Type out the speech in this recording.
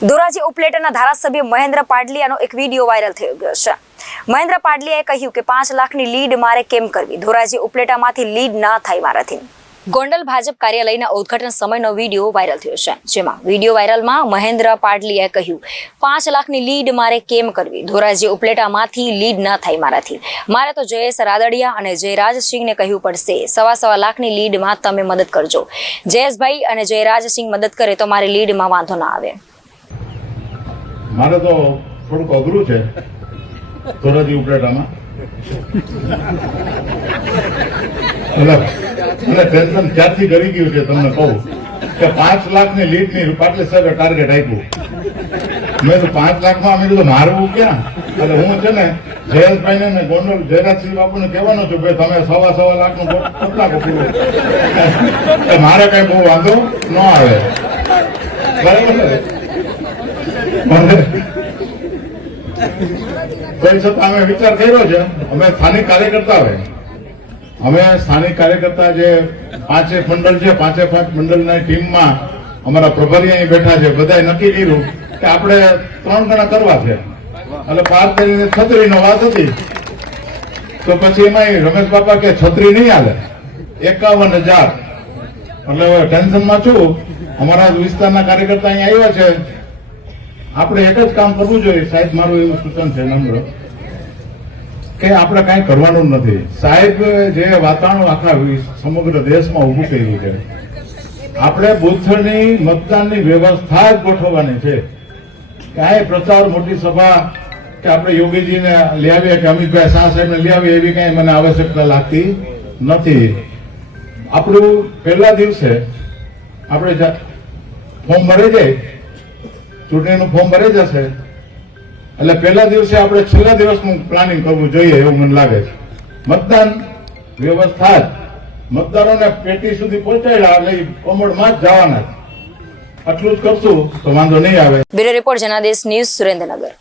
ધોરાજી ઉપલેટાના ધારાસભ્ય મહેન્દ્ર પાડલિયાનો એક video viral થઈ ગયો છે। મહેન્દ્ર પાડલિયાએ કહ્યું કે 5 લાખની લીડ મારે કેમ કરવી, ધોરાજી ઉપલેટામાંથી લીડ ના થાય મારાથી। ગોંડલ ભાજપ કાર્યાલયના ઉદ્ઘાટન સમયનો વિડીયો વાયરલ થયો છે, જેમાં વિડીયો વાયરલમાં મહેન્દ્ર પાડલિયાએ કહ્યું 5 લાખની લીડ મારે કેમ કરવી, ધોરાજી ઉપલેટામાંથી લીડ ના થાય મારાથી। મારે તો જયેશ રાદડિયા અને જયરાજસિંહને કહ્યું પડશે, 1.25 લાખની લીડમાં તમે મદદ કરજો। જયેશભાઈ અને જયરાજસિંહ મદદ કરે તો મારી લીડમાં વાંધો ના આવે। મારે તો થોડુંક અઘરું છે ધોરાજી ઉપલેટામાં, અને ટેન્શન ક્યારથી કરી ગયું છે તમને કહું કે 5 લાખની લીડની પાટલી સાહેબે ટાર્ગેટ આપ્યું। મેં તો 5 લાખમાં અમે કીધું મારવું ક્યાં, એટલે હું છે ને જયેશભાઈને ને ગોંડલ જયરાજસિંહ બાપુને કહેવાનું છું ભાઈ તમે 1.25 લાખનું કેટલા પૂરું, મારે કઈ બહુ વાંધો ન આવે, બરાબર ને? કોઈ છતાં અમે વિચાર કર્યો છે, અમે સ્થાનિક કાર્યકર્તા જે 5 મંડળ છે, 5 મંડળના ટીમમાં અમારા પ્રભારી અહીં બેઠા છે, બધાએ નક્કી કર્યું કે આપણે 3 ગણા કરવા છે, એટલે 5 કરીને 36 વાત હતી, તો પછી એમાં રમેશ બાપા કે 36 નહીં હાલે, 51,000, એટલે હવે ટેન્શનમાં છું। અમારા વિસ્તારના કાર્યકર્તા અહીં આવ્યા છે, આપણે એક જ કામ કરવું જોઈએ સાહેબ, મારું એવું સૂચન છે નમ્ર કે આપણે કાંઈ કરવાનું નથી। સાહેબ જે વાતાવરણ આખા સમગ્ર દેશમાં ઉભું કર્યું છે, આપણે બુથની મતદાનની વ્યવસ્થા જ ગોઠવવાની છે। કાંઈ પ્રચાર મોટી સભા કે આપણે યોગીજીને લઈ આવીએ કે અમિતભાઈ શાહ સાહેબને લઈ આવીએ એવી કાંઈ મને આવશ્યકતા લાગતી નથી। આપણું પહેલા દિવસે આપણે ફોર્મ ભરાઈ જાય, ચૂંટણીનું ફોર્મ ભરાઈ જશે એટલે પહેલા દિવસે આપણે છેલ્લા દિવસનું પ્લાનિંગ કરવું જોઈએ એવું મને લાગે છે। મતદાન વ્યવસ્થા જ મતદારોને પેટી સુધી પહોંચાડ્યા એટલે કોમળમાં જ જવાના, આટલું જ કરશું તો વાંધો નહીં આવે। Bureau report Janadesh news, Surendranagar.